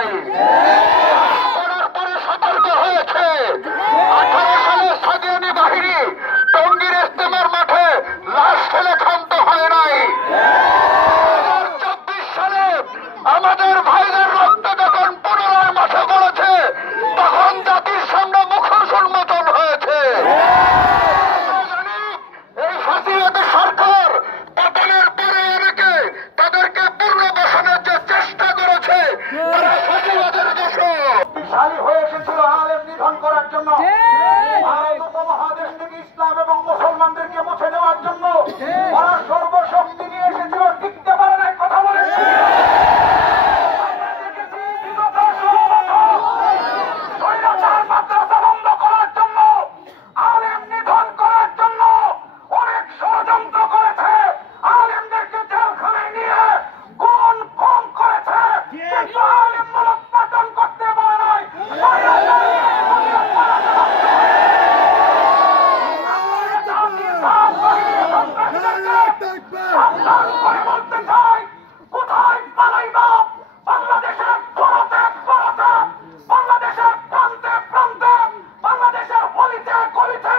নাই। করার পরে সতর্ক হয়েছে। 18 সালে সাদিয়ানি বাহিনী টঙ্গীর ইজতেমার মাঠে লাশ ফেলে ক্ষান্ত হয় নাই। 2024 সালে আমাদের ভাইদের রক্ত যখন পুনরায় মাঠে পড়েছে তখন জাতির সামনে মুখোশ উন্মোচন হয়েছে। এই ফাঁসিবাদী সরকার পতনের পরে অনেকে তাদেরকে পুনর্বাসনের যে চেষ্টা করেছে তারা ফাঁসিবাদের শক্তিশালী হয়ে এসেছিল আলেম নিধন করার জন্য, ভারত উপমহাদেশ থেকে ইসলাম এবং মুসলমানদেরকে মুছে দেওয়ার জন্য ওরা সর্বশক্তি নিয়ে এসেছিল, টিকতে পারে না। কথা বলে মাদ্রাসা বন্ধ করার জন্য, আলেম নিধন করার জন্য অনেক ষড়যন্ত্র করেছে, আলেমদেরকে জেলখানায় নিয়ে খুন করেছে, কিন্তু আলেম মূলোৎপাটন করতে পারে নাই। বলতে চাই, কোথায় পালাইবা? বাংলাদেশের গড়তে গড়তে, বাংলাদেশের প্রান্তে প্রান্তে, বাংলাদেশের গলিতে গলিতে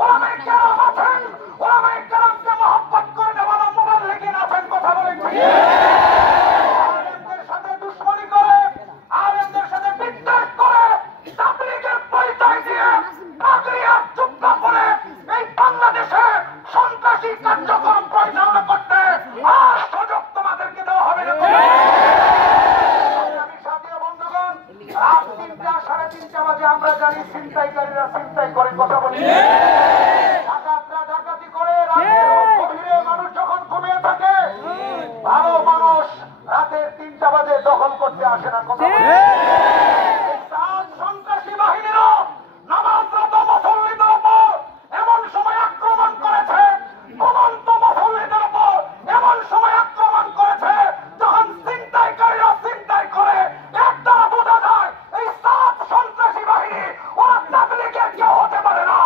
ওলামায়ে কেরাম আছেন। ওলামায়ে কেরামকে মহব্বত করে দেওয়ার মুবাল্লিগিন আছেন। কথা বলেন আলেমদের সাথে দুশ্মনী করে, আলেমদের সাথে বিদ্বেষ করে, তাবলীগের পরিচয় দিয়ে পাগড়িয়ার চুক্তা করে এই বাংলাদেশে সন্ত্রাসী কার্যক্রম পরিচালনা করতে আর সুযোগ তোমাদেরকে দেওয়া হবে না। আমি সাথীয় বন্ধুগণ, রাত 3টা 3:30 বাজে আমরা জানি ছিনতাইকারীরা ছিনতাই করে। কথা বলি ডাকাতরা ডাকাতি করে, রাতের গভীরে মানুষ যখন ঘুমিয়ে থাকে, ভালো মানুষ রাতের 3টা বাজে দখল করতে আসে না। কথা বলি সন্ত্রাসী বাহিনীরা নামাজরত মুসল্লিদের উপর এমন সময় আক্রমণ করেছে, ঘুমন্ত মুসল্লিদের উপর এমন সময় আক্রমণ করেছে যখন ছিনতাইকারীরা ছিনতাই করে। এর দ্বারা বোঝা যায় এই সাত সন্ত্রাসী বাহিনী ওরা তাবলীগের কেউ হতে পারে না।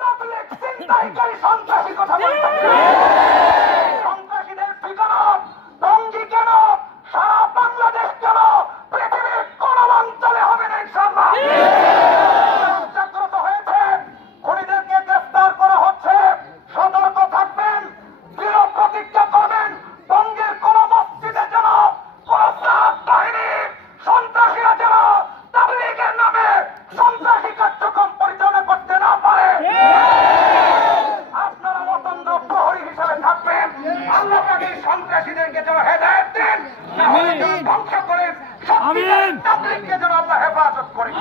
তাবলীগ ছিনতাইকারী সন্ত্রাসী। কথা বলতে সন্ত্রাসীদের ঠিকানা টঙ্গী কেন, সারা বাংলাদেশ কেন, পৃথিবীর কোন অঞ্চলে হবে না ইনশাআল্লাহ। জাগ্রত হয়েছে, খুনিদেরকে গ্রেফতার করা হচ্ছে। সতর্ক থাকবেন, দৃঢ় প্রতিজ্ঞা করবেন, টঙ্গীর কোন মসজিদে যেন কোন সাত বাহিনী সন্ত্রাসীরা যেন তাবলীগের নামে সন্ত্রাসী কার্যক্রম পরিচালনা করতে না পারে। আপনারা মতন্দ্র প্রহরী হিসাবে থাকবেন। আল্লাহ পাক এই সন্ত্রাসীদেরকে যেন হেদায়েত দেন, না হলে যেন ধ্বংস করেন। আমিন। তাবলীগকে যেন আল্লাহ হেফাজত করেন।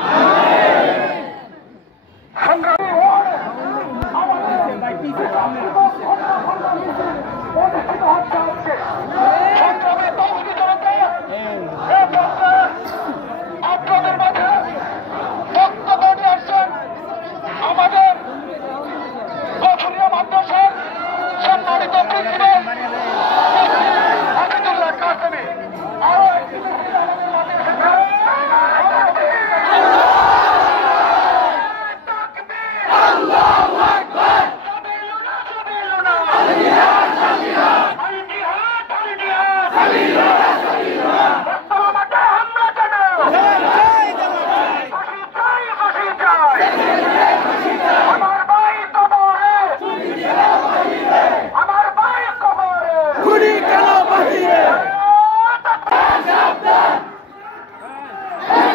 সংগ্রামী আপনাদের মাঝে বক্তব্য নিয়ে আসছেন আমাদের গঠনীয় মাদ্রাসার সম্মানিত প্রিন্সিপাল হামিদুল্লাহ কাসেমি। আরো একটি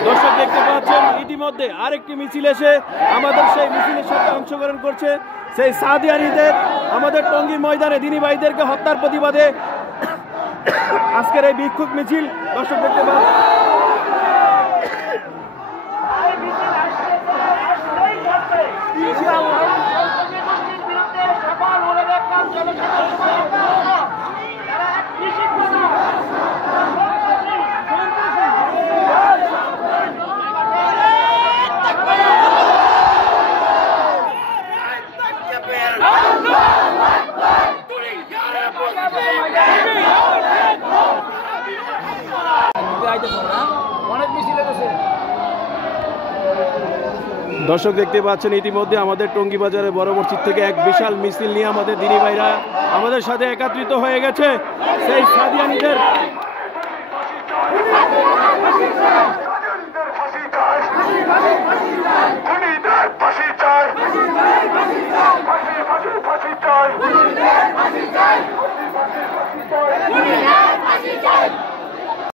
দর্শক দেখতে পাচ্ছেন ইতিমধ্যে আরেকটি মিছিল এসে আমাদের সেই মিছিলের সাথে অংশগ্রহণ করছে। সেই সাদিয়ানীদের আমাদের টঙ্গী ময়দানে দিনী ভাইদেরকে হত্যার প্রতিবাদে আজকের এই বিক্ষোভ মিছিল দর্শক দেখতে পাচ্ছেন। দর্শক দেখতে পাচ্ছেন ইতিমধ্যে আমাদের টঙ্গী বাজারে বড় মসজিদ থেকে এক বিশাল মিছিল নিয়ে আমাদের দিনী ভাইরা আমাদের সাথে একত্রিত হয়ে গেছে। সেই সাদিয়ানীদের